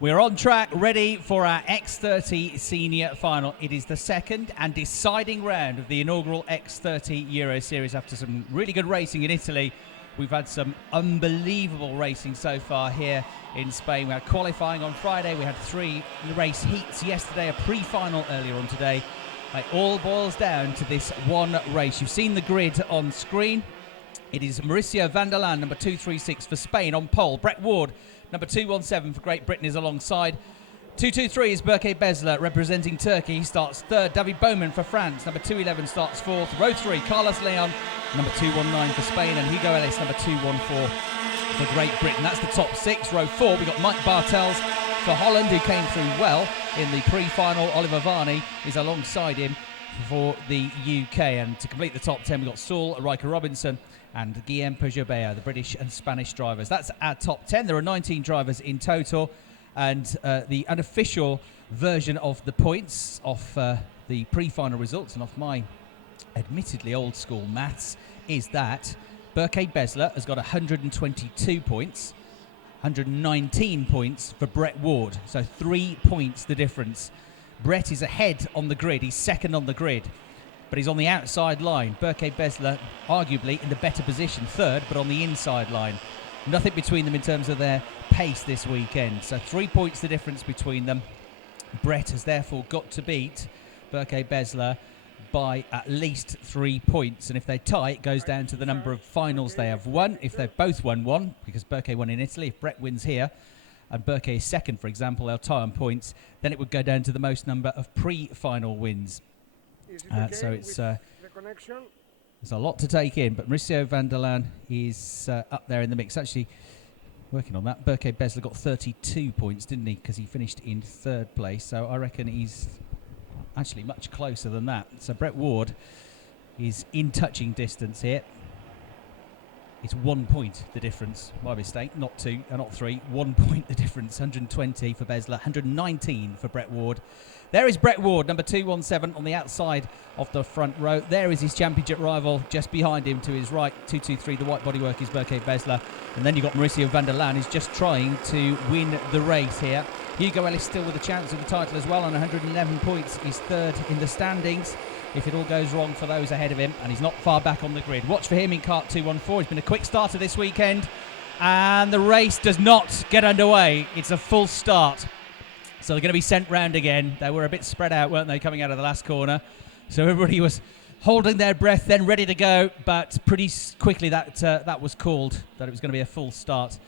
We're on track, ready for our X30 Senior Final. It is the second and deciding round of the inaugural X30 Euro Series. After some really good racing in Italy, we've had some unbelievable racing so far here in Spain. We had qualifying on Friday, we had 3 race heats yesterday, a pre-final earlier on today. It all boils down to this one race. You've seen the grid on screen. It is Mauricio van der Laan, number 236 for Spain on pole. Brett Ward, number 217 for Great Britain, is alongside. 223 is Berke Besler representing Turkey. He starts third. David Bowman for France, number 211, starts fourth. Row 3, Carlos Leon, number 219 for Spain, and Hugo Ellis, number 214 for Great Britain. That's the top 6. Row 4, we've got Mike Bartels for Holland, who came through well in the pre-final. Oliver Varney is alongside him for the UK. And to complete the top 10, we've got Saul Riker Robinson and Guillaume Peugeot, the British and Spanish drivers. That's our top 10. There are 19 drivers in total, and the unofficial version of the points off the pre-final results and off my admittedly old school maths is that Berke Besler has got 122 points, 119 points for Brett Ward, so 3 points the difference. Brett is ahead on the grid, he's second on the grid, but he's on the outside line. Berke Besler arguably in the better position, third, but on the inside line. Nothing between them in terms of their pace this weekend. So 3 points the difference between them. Brett has therefore got to beat Berke Besler by at least 3 points. And if they tie, it goes down to the number of finals they have won. If they've both won one, because Berke won in Italy, if Brett wins here, and Berke is second, for example, they'll tie on points, then it would go down to the most number of pre-final wins. So it's there's a lot to take in, but Mauricio van der Laan is up there in the mix. Actually, working on that, Berke Besler got 32 points, didn't he? Because he finished in third place. So I reckon he's actually much closer than that. So Brett Ward is in touching distance here. It's 1 point the difference. My mistake, not 2, not 3. 1 point the difference. 120 for Besler, 119 for Brett Ward. There is Brett Ward, number 217 on the outside of the front row. There is his championship rival just behind him to his right, 223. The white bodywork is Berke Besler. And then you've got Mauricio van der Laan, who's just trying to win the race here. Hugo Ellis still with a chance of the title as well on 111 points. He's third in the standings if it all goes wrong for those ahead of him, and he's not far back on the grid. Watch for him in kart 214. He's been a quick starter this weekend, and the race does not get underway. It's a full start. So they're going to be sent round again. They were a bit spread out, weren't they, coming out of the last corner? So everybody was holding their breath, then ready to go, but pretty quickly that was called, that it was going to be a full start.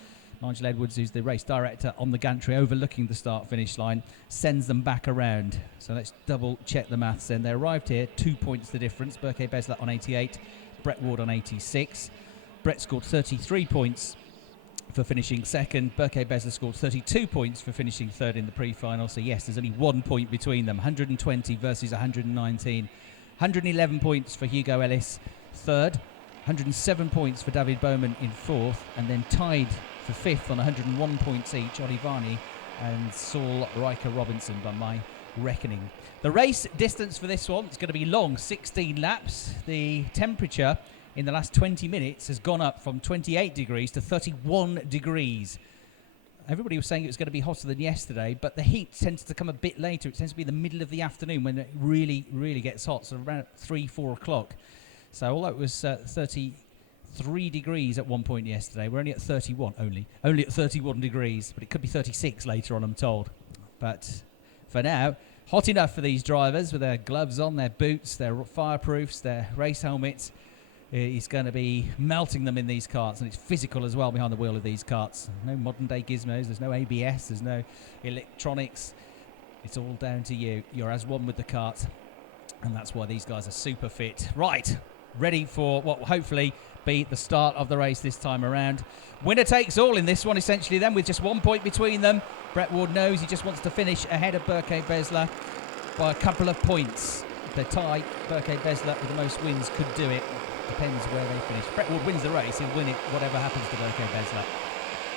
Nigel Edwards, who's the race director on the gantry overlooking the start-finish line, sends them back around. So let's double-check the maths then. They arrived here, 2 points the difference. Berke Besler on 88, Brett Ward on 86. Brett scored 33 points for finishing second. Berke Besler scored 32 points for finishing third in the pre-final. So yes, there's only 1 point between them. 120 versus 119. 111 points for Hugo Ellis, third. 107 points for David Bowman in fourth. And then tied for fifth on 101 points each, Oli Varney and Saul Riker Robinson, by my reckoning. The race distance for this one is going to be long, 16 laps. The temperature in the last 20 minutes has gone up from 28 degrees to 31 degrees. Everybody was saying it was going to be hotter than yesterday, but the heat tends to come a bit later. It tends to be the middle of the afternoon when it really, really gets hot, so around 3, 4 o'clock. So although it was 33 degrees at one point yesterday, we're only at 31, only at 31 degrees, but it could be 36 later on, I'm told. But for now, hot enough for these drivers with their gloves on, their boots, their fireproofs, their race helmets. He's going to be melting them in these karts, and it's physical as well behind the wheel of these karts. No modern day gizmos, there's no ABS, there's no electronics. It's all down to you. You're as one with the kart, and that's why these guys are super fit. Right, ready for what will hopefully be the start of the race this time around. Winner takes all in this one, essentially, then, with just 1 point between them. Brett Ward knows he just wants to finish ahead of Berke Besler by a couple of points. If they tie, Berke Besler with the most wins could do it. Depends where they finish. Brett Ward wins the race, he'll win it whatever happens to Berke Besler.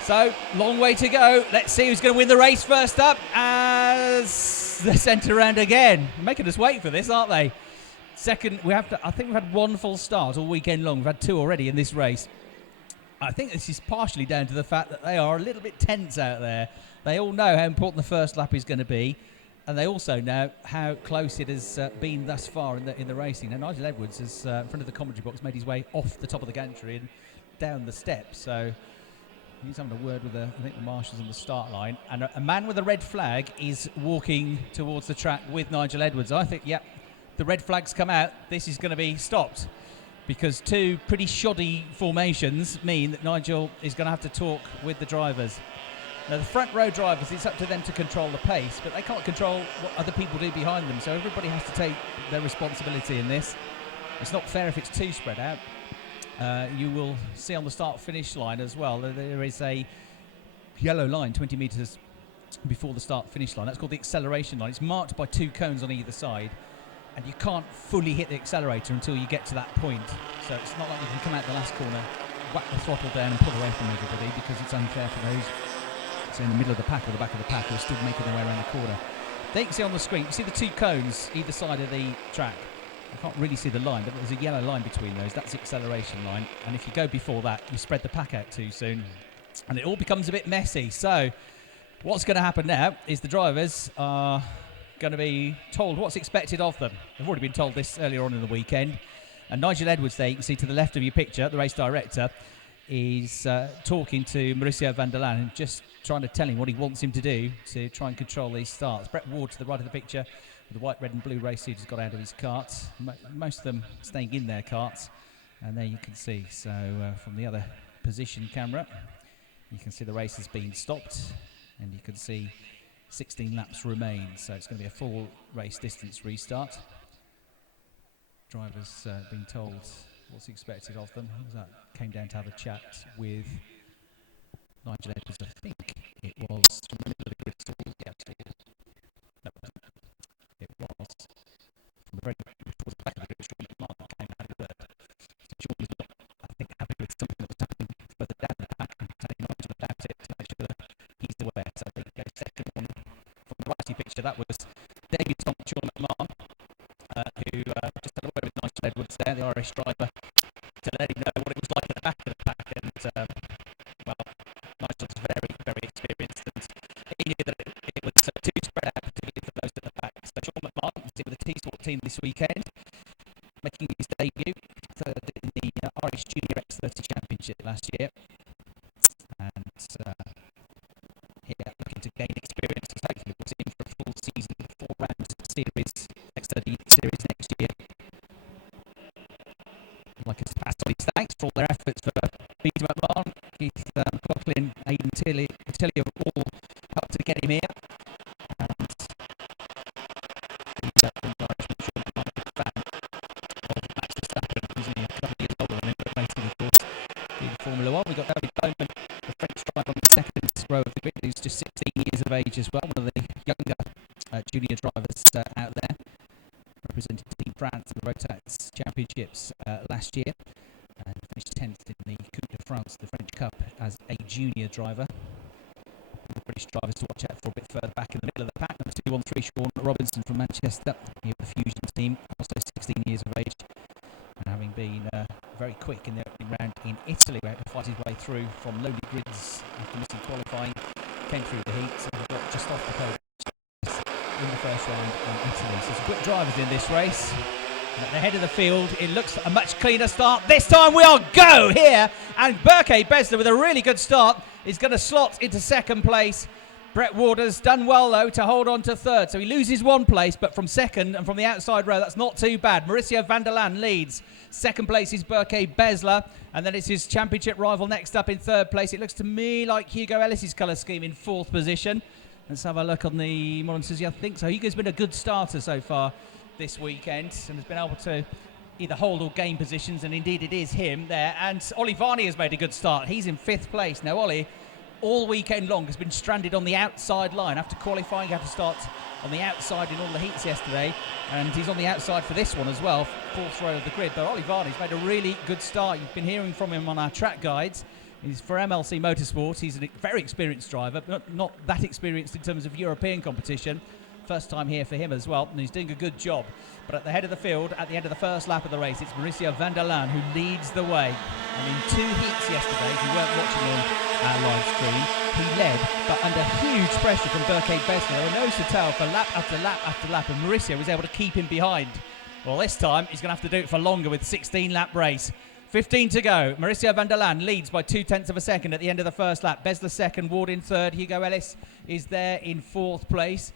So, long way to go. Let's see who's going to win the race first up as they're sent around again. Making us wait for this, aren't they? Second, I think we've had one full start all weekend long. We've had 2 already in this race. I think this is partially down to the fact that they are a little bit tense out there. They all know how important the first lap is going to be, and they also know how close it has been thus far in the racing. And Nigel Edwards has, in front of the commentary box, made his way off the top of the gantry and down the steps. So he's having a word with I think the marshals on the start line. And a man with a red flag is walking towards the track with Nigel Edwards. I think, yep, the red flag's come out. This is going to be stopped, because two pretty shoddy formations mean that Nigel is going to have to talk with the drivers. Now, the front row drivers, it's up to them to control the pace, but they can't control what other people do behind them, so everybody has to take their responsibility in this. It's not fair if it's too spread out. You will see on the start-finish line as well, there is a yellow line 20 metres before the start-finish line. That's called the acceleration line. It's marked by two cones on either side, and you can't fully hit the accelerator until you get to that point. So it's not like you can come out the last corner, whack the throttle down and pull away from everybody, because it's unfair for those in the middle of the pack or the back of the pack who are still making their way around the corner. There you can see on the screen, you see the two cones either side of the track. I can't really see the line, but there's a yellow line between those. That's the acceleration line. And if you go before that, you spread the pack out too soon, and it all becomes a bit messy. So what's going to happen now is the drivers are going to be told what's expected of them. They've already been told this earlier on in the weekend. And Nigel Edwards there, you can see to the left of your picture, the race director, is talking to Mauricio van der Laan and just trying to tell him what he wants him to do to try and control these starts. Brett Ward to the right of the picture with the white, red and blue race suit has got out of his karts. Most of them staying in their karts. And there you can see, so from the other position camera, you can see the race has been stopped, and you can see 16 laps remain. So it's going to be a full race distance restart. Drivers being told what's expected of them. That came down to have a chat with Nigel Edwards, I think it was from the middle of the grid. No, it was from the very towards the back of the grid. Sean McMahon came out of third. So Sean was not, I think, happy with something that was happening further down the pack, and telling Nigel about it to make sure that he's aware. So I think the second one from the right picture, that was David Tom, Sean McMahon, who just had a word with Nigel Edwards there, the Irish driver, to let him know what it was like at the back of the pack. And well, Nigel's very, very experienced, and he knew that it was too spread out, particularly for those at the back. So Sean McMahon was with the T-Sport team this weekend, making his debut in the Irish Junior X30 Championship last year, and here looking to gain experience, as hopefully puts in for a full season, 4-round series, X30 series next year. Like us to pass on his thanks for all their efforts for Peter McMahon, Keith McLaughlin, Aidan Tilly have all helped to get him here. And he's an Irishman, Sean McMahon, a fan of Max Verstappen, who's only a couple of years older than him, but racing, of course, in Formula 1. We've got David Bowman, the French driver, on the second row of the grid, who's just 16 years of age as well, one of the younger junior drivers out there. Represented Team France in the Rotax Championships last year, and finished 10th in the Coupe de France, the French Cup, as a junior driver. The British drivers to watch out for a bit further back in the middle of the pack. Number 213, Sean Robinson from Manchester, the Fusion team, also 16 years of age, and having been very quick in the opening round in Italy, where he had to fight his way through from lowly grids after missing qualifying, came through the heats and got just off the podium in the first round on Italy. So some good drivers in this race. At the head of the field, it looks a much cleaner start. This time we are go here, and Berke Besler with a really good start is going to slot into second place. Brett Waters done well though to hold on to third, so he loses one place, but from second and from the outside row, that's not too bad. Mauricio van der Laan leads. Second place is Berke Besler, and then it's his championship rival next up in third place. It looks to me like Hugo Ellis's colour scheme in fourth position. Let's have a look on the monitors. I think so. Hugo's been a good starter so far this weekend and has been able to either hold or gain positions, and indeed it is him there. And Ollie Varney has made a good start. He's in fifth place. Now Ollie, all weekend long, has been stranded on the outside line. After qualifying, he had to start on the outside in all the heats yesterday, and he's on the outside for this one as well, fourth row of the grid. But Ollie Varney's made a really good start. You've been hearing from him on our track guides. He's for MLC Motorsport. He's a very experienced driver, but not that experienced in terms of European competition. First time here for him as well, and he's doing a good job. But at the head of the field, at the end of the first lap of the race, it's Mauricio van der Laan who leads the way. And in 2 heats yesterday, if you weren't watching on our live stream, he led, but under huge pressure from Berke Besler. There were nose to tail for lap after lap after lap, and Mauricio was able to keep him behind. Well, this time, he's going to have to do it for longer with 16-lap race. 15 to go. Mauricio van der Laan leads by 0.2 of a second at the end of the first lap. Besler second, Ward in third. Hugo Ellis is there in 4th place.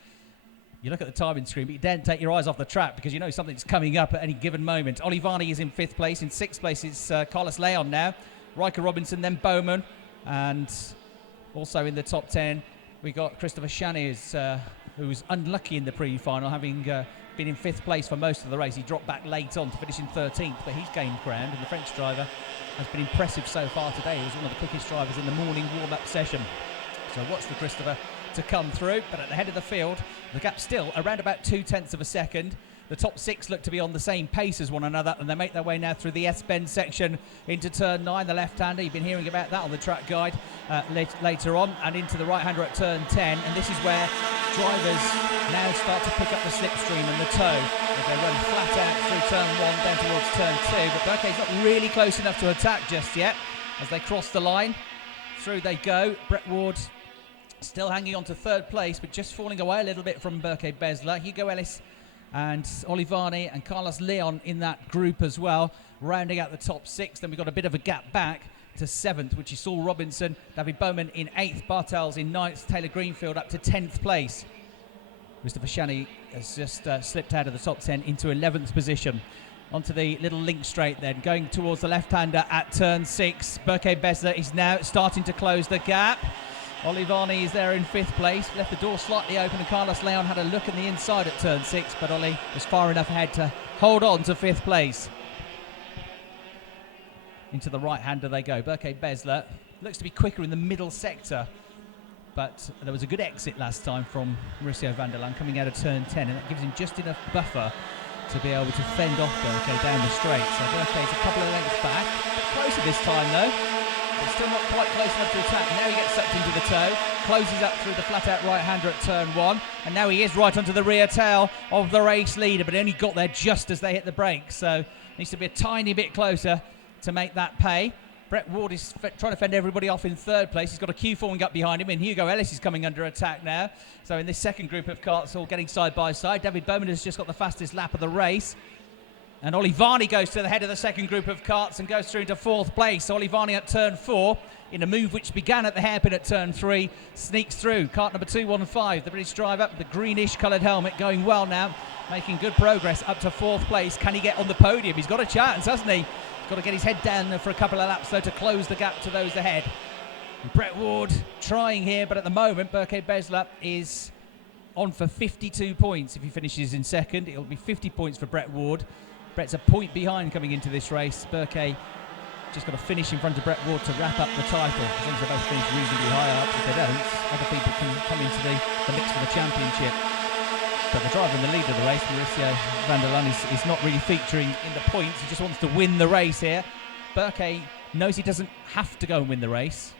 You look at the timing screen, but you don't take your eyes off the track because you know something's coming up at any given moment. Olivani is in 5th place. In 6th place is Carlos Leon now. Riker Robinson, then Bowman. And also in the top 10, we got Christopher Chanes, who was unlucky in the pre-final, having been in 5th place for most of the race. He dropped back late on to finish in 13th, but he's gained ground, and the French driver has been impressive so far today. He was one of the quickest drivers in the morning warm-up session. So watch for Christopher to come through, but at the head of the field, the gap still around about 0.2 of a second. The top 6 look to be on the same pace as one another, and they make their way now through the S-bend section into turn 9, the left-hander. You've been hearing about that on the track guide later on, and into the right-hander at turn 10, and this is where drivers now start to pick up the slipstream and the toe as they run flat out through turn 1 down towards turn 2, but Berke's not really close enough to attack just yet. As they cross the line, through they go. Brett Ward still hanging on to 3rd place, but just falling away a little bit from Berke Besler. Hugo Ellis and Olivani and Carlos Leon in that group as well, rounding out the top 6. Then we've got a bit of a gap back to 7th, which is Saul Robinson, David Bowman in 8th, Bartels in 9th, Taylor Greenfield up to 10th place. Christopher Chanes has just slipped out of the top 10 into 11th position. Onto the little link straight then, going towards the left-hander at turn 6. Berke Besler is now starting to close the gap. Olivani is there in 5th place, left the door slightly open, and Carlos Leon had a look in the inside at turn 6, but Oli was far enough ahead to hold on to 5th place. Into the right-hander they go. Berke Besler looks to be quicker in the middle sector, but there was a good exit last time from Mauricio van der Laan coming out of turn 10, and that gives him just enough buffer to be able to fend off Berke down the straight. So Berke's a couple of lengths back, closer this time though. But still not quite close enough to attack. Now he gets sucked into the toe, closes up through the flat-out right-hander at turn 1, and now he is right onto the rear tail of the race leader, but he only got there just as they hit the brakes, so needs to be a tiny bit closer to make that pay. Brett Ward is trying to fend everybody off in 3rd place. He's got a queue forming up behind him, and Hugo Ellis is coming under attack now. So in this second group of carts, all getting side by side. David Bowman has just got the fastest lap of the race. And Olivani goes to the head of the second group of carts and goes through into 4th place. Olivani at turn 4, in a move which began at the hairpin at turn 3, sneaks through. Cart number 215, the British driver, the greenish coloured helmet, going well now, making good progress up to 4th place. Can he get on the podium? He's got a chance, hasn't he? He's got to get his head down there for a couple of laps, though, to close the gap to those ahead. And Brett Ward trying here, but at the moment, Berke Besler is on for 52 points. If he finishes in second, it'll be 50 points for Brett Ward. Brett's a point behind coming into this race. Berke just got to finish in front of Brett Ward to wrap up the title. As long as they both finish reasonably high up, if they don't, other people can come into the mix for the championship. But the driver in the lead of the race, Mauricio van der Laan, is not really featuring in the points. He just wants to win the race here. Berke knows he doesn't have to go and win the race.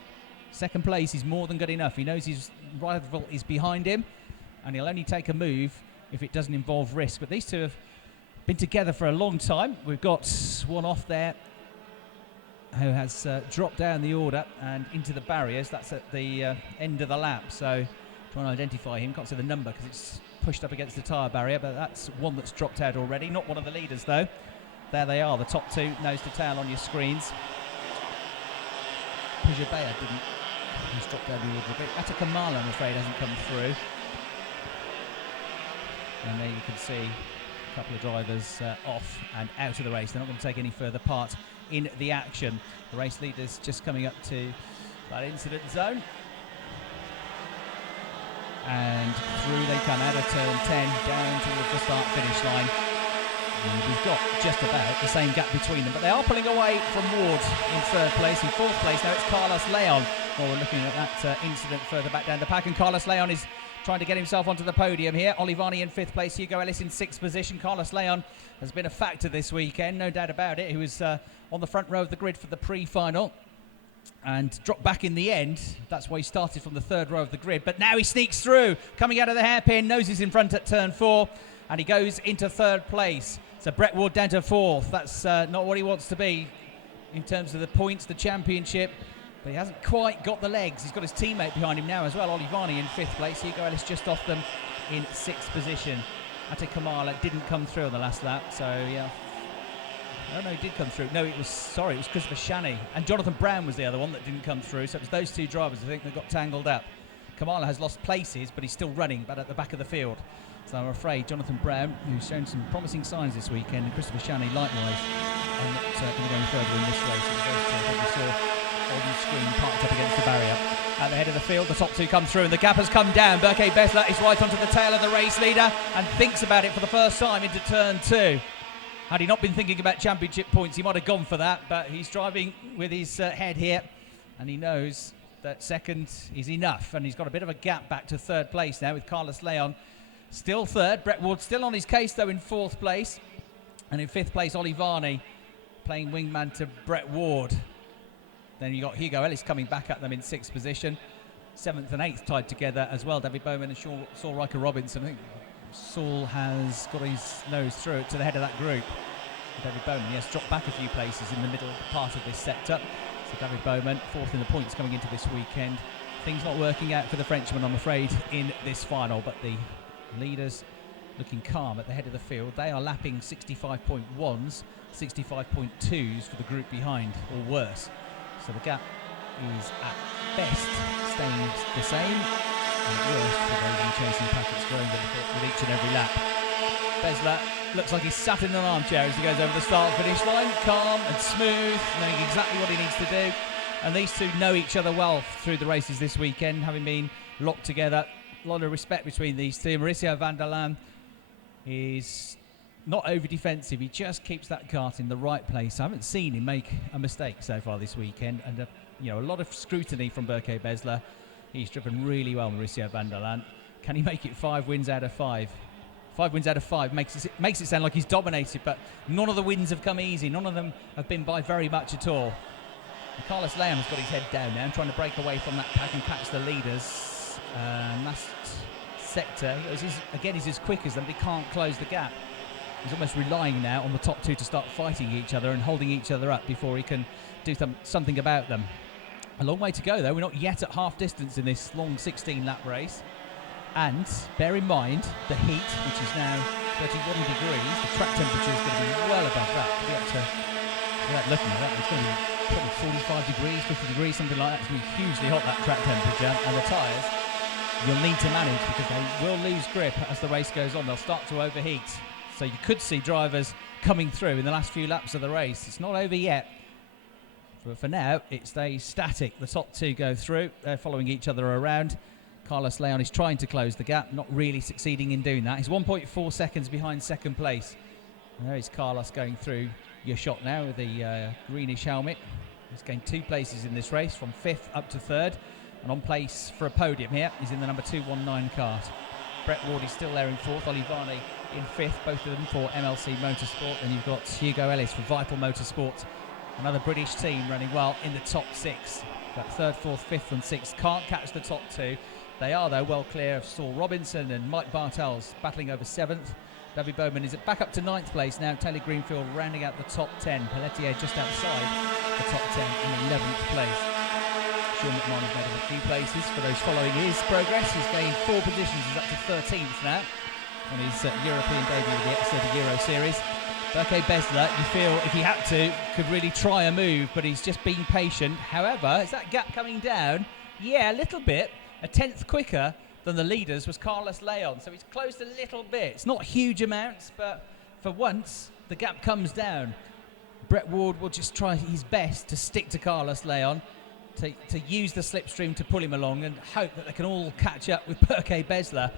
2nd place is more than good enough. He knows his rival is behind him, and he'll only take a move if it doesn't involve risk. But these two have been together for a long time. We've got one off there who has dropped down the order and into the barriers. That's at the end of the lap, so trying to identify him. Can't see the number because it's pushed up against the tyre barrier, but that's one that's dropped out already. Not one of the leaders though. There they are, the top 2 nose to tail on your screens. Pujabea didn't. He's dropped down the order a bit. Atakamala, I'm afraid, hasn't come through. And there you can see a couple of drivers off and out of the race. They're not going to take any further part in the action. The race leaders just coming up to that incident zone. And through they come out of turn 10, down towards the start-finish line. And we've got just about the same gap between them. But they are pulling away from Ward in 3rd place. In 4th place now it's Carlos Leon. Well, we're looking at that incident further back down the pack. And Carlos Leon is trying to get himself onto the podium here. Olivani in 5th place, Hugo Ellis in 6th position. Carlos Leon has been a factor this weekend, no doubt about it. He was on the front row of the grid for the pre-final. and dropped back in the end. That's why he started from the third row of the grid. But now he sneaks through, coming out of the hairpin, noses in front at turn 4, and he goes into third place. So Brett Ward down to 4th. That's not what he wants to be in terms of the points, the championship. But he hasn't quite got the legs. He's got his teammate behind him now as well, Olivani in 5th place. Hugo Ellis just off them in 6th position. Ate Kamala didn't come through on the last lap, so yeah. Oh no, he did come through. No, it was Christopher Shanney. And Jonathan Brown was the other one that didn't come through. So it was those two drivers, I think, that got tangled up. Kamala has lost places, but he's still running, but at the back of the field. So I'm afraid Jonathan Brown, who's shown some promising signs this weekend, and Christopher Shanney likewise, are not going to go any further in this race. It was those two, I think we saw on screen parked up against the barrier. At the head of the field, the top two come through, and the gap has come down. Berke Besler is right onto the tail of the race leader and thinks about it for the first time into turn 2. Had he not been thinking about championship points, he might have gone for that, but he's driving with his head here, and he knows that second is enough, and he's got a bit of a gap back to third place now with Carlos Leon still third. Brett Ward still on his case, though, in 4th place, and in 5th place, Olivani playing wingman to Brett Ward. Then you got Hugo Ellis coming back at them in 6th position. 7th and 8th tied together as well. David Bowman and Saul Riker Robinson. I think Saul has got his nose through it to the head of that group. David Bowman, yes, dropped back a few places in the middle part of this sector. So David Bowman, 4th in the points coming into this weekend. Things not working out for the Frenchman, I'm afraid, in this final. But the leaders looking calm at the head of the field. They are lapping 65.1s, 65.2s for the group behind, or worse. So the gap is at best staying the same, and at worst for those in the chasing packets growing with each and every lap. Besler looks like he's sat in an armchair as he goes over the start and finish line, calm and smooth, knowing exactly what he needs to do. And these two know each other well through the races this weekend, having been locked together. A lot of respect between these two. Mauricio van der Laan is not over defensive. He just keeps that kart in the right place. I haven't seen him make a mistake so far this weekend, and a lot of scrutiny from Berke Besler. He's driven really well, Mauricio van der Laan. Can he make it 5 wins out of 5? 5 wins out of 5 makes it sound like he's dominated, but none of the wins have come easy. None of them have been by very much at all. And Carlos Leon has got his head down now and trying to break away from that pack and catch the leaders. Last sector, he's as quick as them, but he can't close the gap. He's almost relying now on the top two to start fighting each other and holding each other up before he can do something about them. A long way to go, though. We're not yet at half distance in this long 16-lap race. And bear in mind the heat, which is now 31 degrees. The track temperature is going to be well above that. Without looking at that, it's going to be probably 45 degrees, 50 degrees, something like that. It's going to be hugely hot, that track temperature. And the tyres, you'll need to manage because they will lose grip as the race goes on. They'll start to overheat. So you could see drivers coming through in the last few laps of the race. It's not over yet. But for now, it stays static. The top two go through. They're following each other around. Carlos Leon is trying to close the gap, not really succeeding in doing that. He's 1.4 seconds behind second place. And there is Carlos going through your shot now with the greenish helmet. He's gained 2 places in this race, from 5th up to 3rd. And on place for a podium here, he's in the number 219 kart. Brett Ward is still there in 4th. Olivani in 5th, both of them for MLC Motorsport. And you've got Hugo Ellis for Vital Motorsport. Another British team running well in the top 6. But 3rd, 4th, 5th and 6th can't catch the top 2. They are, though, well clear of Saul Robinson and Mike Bartels battling over 7th. David Bowman is back up to 9th place now. Taylor Greenfield rounding out the top 10. Pelletier just outside the top 10 in 11th place. Sean McMahon has made up a few places for those following his progress. He's gained 4 positions. He's up to 13th now on his European debut with the X30 Euro Series. Berke Besler, you feel if he had to, could really try a move, but he's just being patient. However, is that gap coming down? Yeah, a little bit. A 10th quicker than the leaders was Carlos Leon, so he's closed a little bit. It's not huge amounts, but for once, the gap comes down. Brett Ward will just try his best to stick to Carlos Leon, to use the slipstream to pull him along and hope that they can all catch up with Berke Besler.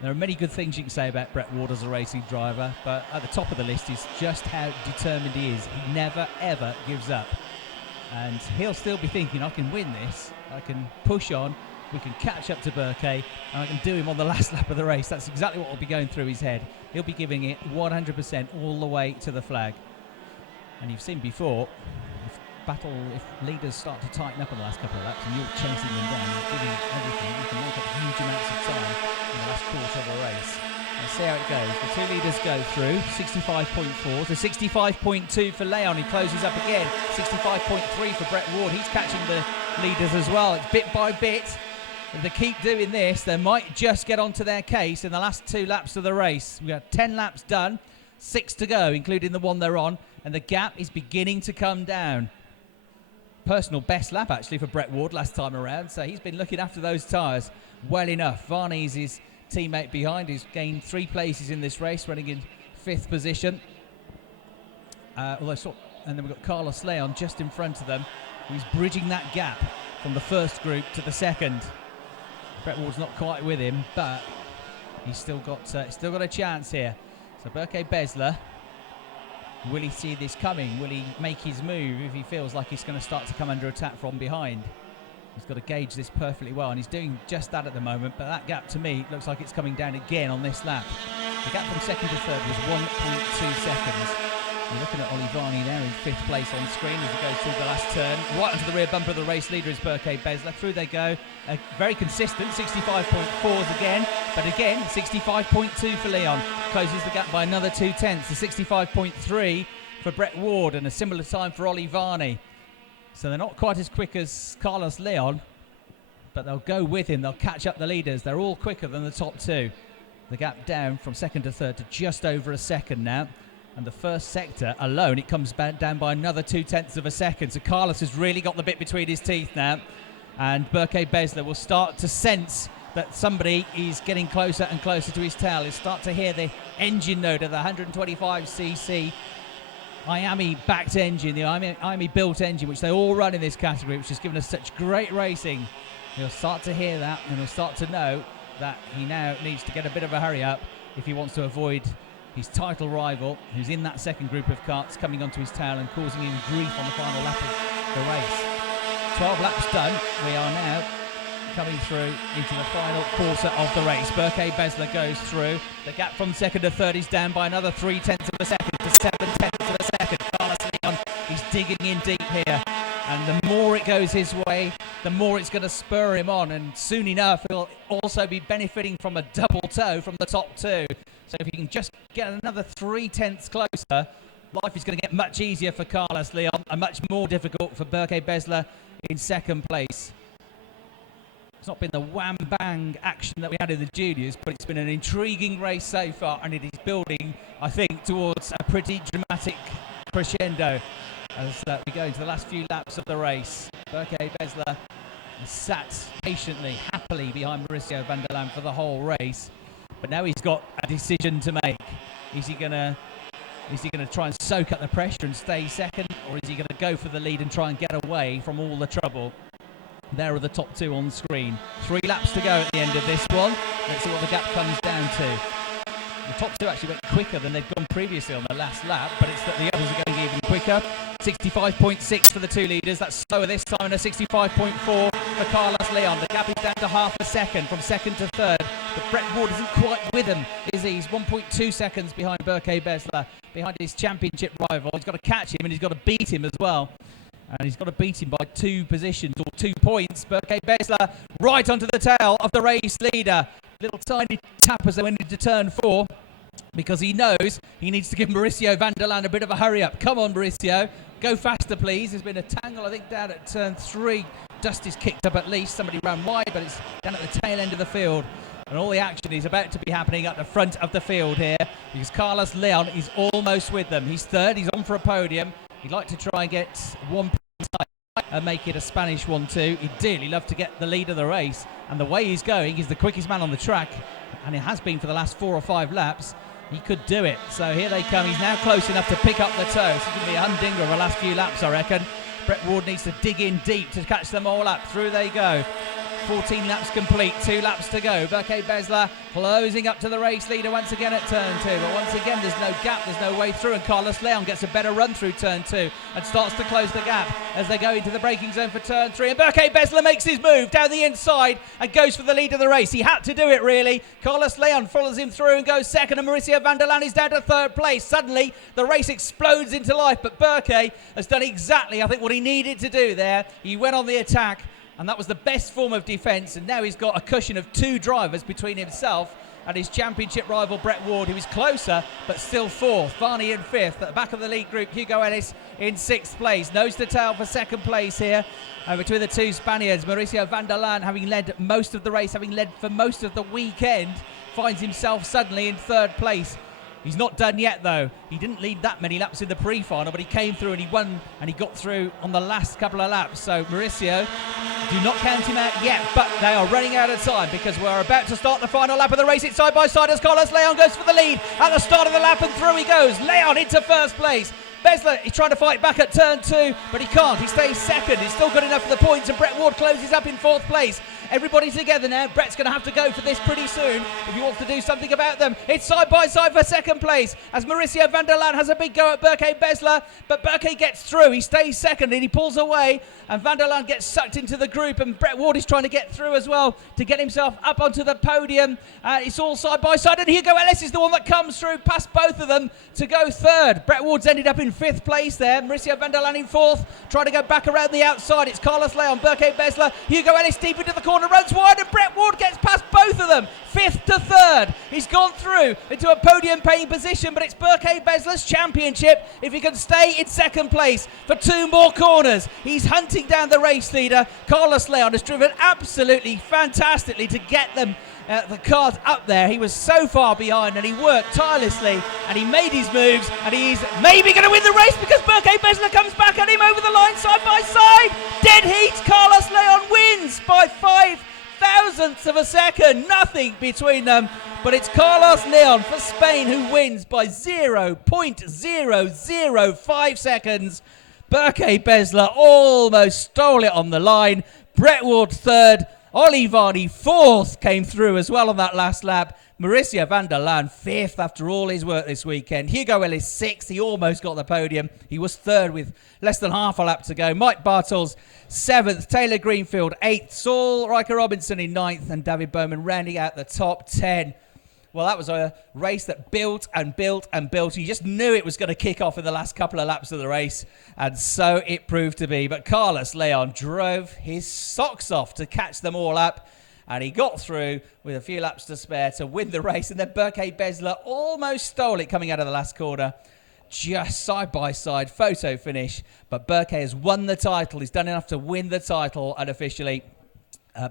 There are many good things you can say about Brett Ward as a racing driver, but at the top of the list is just how determined he is. He never, ever gives up. And he'll still be thinking, I can win this, I can push on, we can catch up to Berke, and I can do him on the last lap of the race. That's exactly what will be going through his head. He'll be giving it 100% all the way to the flag. And you've seen before, if battle, if leaders start to tighten up in the last couple of laps and you're chasing them down and giving everything, you can make up huge amounts of time in the last quarter of the race. Let's see how it goes. The two leaders go through, 65.4 to 65.2 for Leon. He closes up again, 65.3 for Brett Ward. He's catching the leaders as well. It's bit by bit. If they keep doing this, they might just get onto their case in the last 2 laps of the race. We've got 10 laps done, 6 to go, including the one they're on, and the gap is beginning to come down. Personal best lap, actually, for Brett Ward last time around, so he's been looking after those tyres well enough. Varney's his teammate behind, who's gained 3 places in this race, running in 5th position. And then we've got Carlos Leon just in front of them, who's bridging that gap from the first group to the second. Brett Ward's not quite with him, but he's still got a chance here. So Berke Besler, will he see this coming? Will he make his move if he feels like he's going to start to come under attack from behind? He's got to gauge this perfectly well, and he's doing just that at the moment, but that gap to me looks like it's coming down again on this lap. The gap from second to third was 1.2 seconds. You're looking at Ollie Varney there in 5th place on screen as he goes through the last turn. Right onto the rear bumper of the race leader is Berke Besler. Through they go. Very consistent, 65.4s again, but again, 65.2 for Leon. Closes the gap by another 0.2 to 65.3 for Brett Ward, and a similar time for Ollie Varney. So they're not quite as quick as Carlos Leon, but they'll go with him. They'll catch up the leaders. They're all quicker than the top 2. The gap down from second to third to just over a second now. And the first sector alone, it comes back down by another 0.2 of a second. So Carlos has really got the bit between his teeth now. And Berke Besler will start to sense that somebody is getting closer and closer to his tail. He'll start to hear the engine note of the 125cc Miami-backed engine, the Miami-built engine, which they all run in this category, which has given us such great racing. He'll start to hear that, and he'll start to know that he now needs to get a bit of a hurry up if he wants to avoid his title rival, who's in that second group of karts, coming onto his tail and causing him grief on the final lap of the race. 12 laps done. We are now coming through into the final quarter of the race. Berke Besler goes through. The gap from second to third is down by another 0.3 of a second to 0.7 of a second. Carlos Leon, he's digging in deep here. And the more it goes his way, the more it's going to spur him on. And soon enough, he'll also be benefiting from a double toe from the top 2. So if he can just get another 0.3 closer, life is going to get much easier for Carlos Leon and much more difficult for Berke Besler in second place. It's not been the wham-bang action that we had in the juniors, but it's been an intriguing race so far, and it is building, I think, towards a pretty dramatic crescendo as we go into the last few laps of the race. Berke Besler has sat patiently, happily behind Mauricio van der Laan for the whole race. But now he's got a decision to make. Is he gonna try and soak up the pressure and stay second, or is he gonna go for the lead and try and get away from all the trouble? There are the top 2 on screen. 3 laps to go at the end of this one. Let's see what the gap comes down to. The top 2 actually went quicker than they'd gone previously on the last lap, but it's that the others are going even quicker. 65.6 for the 2 leaders. That's slower this time, and a 65.4 for Carlos Leon. The gap is down to half a second from second to third, but Brett Ward isn't quite with him, is he? He's 1.2 seconds behind Berke Besler, behind his championship rival. He's got to catch him, and he's got to beat him as well. And he's got to beat him by 2 positions or 2 points. Berke Besler right onto the tail of the race leader. Little tiny tap as they went into turn 4, because he knows he needs to give Mauricio van der Laan a bit of a hurry up. Come on, Mauricio. Go faster, please. There's been a tangle, I think, down at turn 3. Dust is kicked up at least. Somebody ran wide, but it's down at the tail end of the field. And all the action is about to be happening at the front of the field here, because Carlos Leon is almost with them. He's third. He's on for a podium. He'd like to try and get 1 point and make it a Spanish 1-2. He'd dearly love to get the lead of the race. And the way he's going, he's the quickest man on the track, and it has been for the last 4 or 5 laps. He could do it. So here they come. He's now close enough to pick up the toe. So it's going to be a humdinger of the last few laps, I reckon. Brett Ward needs to dig in deep to catch them all up. Through they go. 14 laps complete, 2 laps to go. Berke Besler closing up to the race leader once again at turn 2. But once again, there's no gap, there's no way through. And Carlos Leon gets a better run through turn 2 and starts to close the gap as they go into the braking zone for turn 3. And Berke Besler makes his move down the inside and goes for the lead of the race. He had to do it, really. Carlos Leon follows him through and goes second. And Mauricio van der Laan is down to third place. Suddenly, the race explodes into life. But Berke has done exactly, I think, what he needed to do there. He went on the attack, and that was the best form of defence. And now he's got a cushion of 2 drivers between himself and his championship rival Brett Ward, who is closer but still 4th. Varney in 5th. At the back of the lead group, Hugo Ellis in 6th place. Nose to tail for 2nd place here between the 2 Spaniards. Mauricio van der Laan, having led most of the race, having led for most of the weekend, finds himself suddenly in 3rd place. He's not done yet, though. He didn't lead that many laps in the pre-final, but he came through and he won, and he got through on the last couple of laps. So Mauricio, do not count him out yet, but they are running out of time because we're about to start the final lap of the race. It's side by side as Carlos Leon goes for the lead at the start of the lap, and through he goes. Leon into 1st place. Besler is trying to fight back at turn 2, but he can't. He stays 2nd. He's still good enough for the points, and Brett Ward closes up in 4th place. Everybody together now. Brett's going to have to go for this pretty soon if he wants to do something about them. It's side by side for 2nd place as Mauricio van der Laan has a big go at Berke Besler, but Berke gets through. He stays 2nd and he pulls away, and van der Laan gets sucked into the group, and Brett Ward is trying to get through as well to get himself up onto the podium. It's all side by side, and Hugo Ellis is the one that comes through past both of them to go 3rd. Brett Ward's ended up in 5th place there. Mauricio van der Laan in 4th, trying to go back around the outside. It's Carlos Leon, Berke Besler, Hugo Ellis deep into the corner, runs wide, and Brett Ward gets past both of them, 5th to 3rd. He's gone through into a podium-paying position, but it's Berke Besler's championship if he can stay in 2nd place for 2 more corners. He's hunting down the race leader. Carlos Leon has driven absolutely fantastically to get them the cars up there. He was so far behind, and he worked tirelessly, and he made his moves, and he's maybe going to win the race because Berke Besler comes back at him over the line side by side. Dead heat. Carlos Leon wins by 5 thousandths of a second. Nothing between them, but it's Carlos Leon for Spain who wins by 0.005 seconds. Berke Besler almost stole it on the line. Brett Ward 3rd. Ollie Varney 4th, came through as well on that last lap. Mauricio van der Laan 5th after all his work this weekend. Hugo Ellis 6th. He almost got the podium. He was 3rd with less than half a lap to go. Mike Bartels 7th. Taylor Greenfield 8th. Saul Riker Robinson in 9th. And David Bowman rounding out the top 10. Well, that was a race that built and built and built. You just knew it was going to kick off in the last couple of laps of the race, and so it proved to be. But Carlos Leon drove his socks off to catch them all up, and he got through with a few laps to spare to win the race. And then Berke Besler almost stole it coming out of the last corner. Just side by side photo finish, but Berke has won the title. He's done enough to win the title unofficially.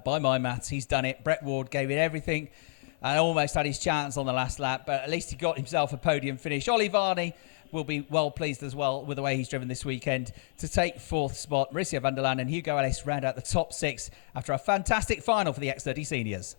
By my maths, he's done it. Brett Ward gave it everything and almost had his chance on the last lap, but at least he got himself a podium finish. Ollie Varney will be well pleased as well with the way he's driven this weekend to take 4th spot. Mauricio van der Laan and Hugo Ellis round out the top 6 after a fantastic final for the X30 seniors.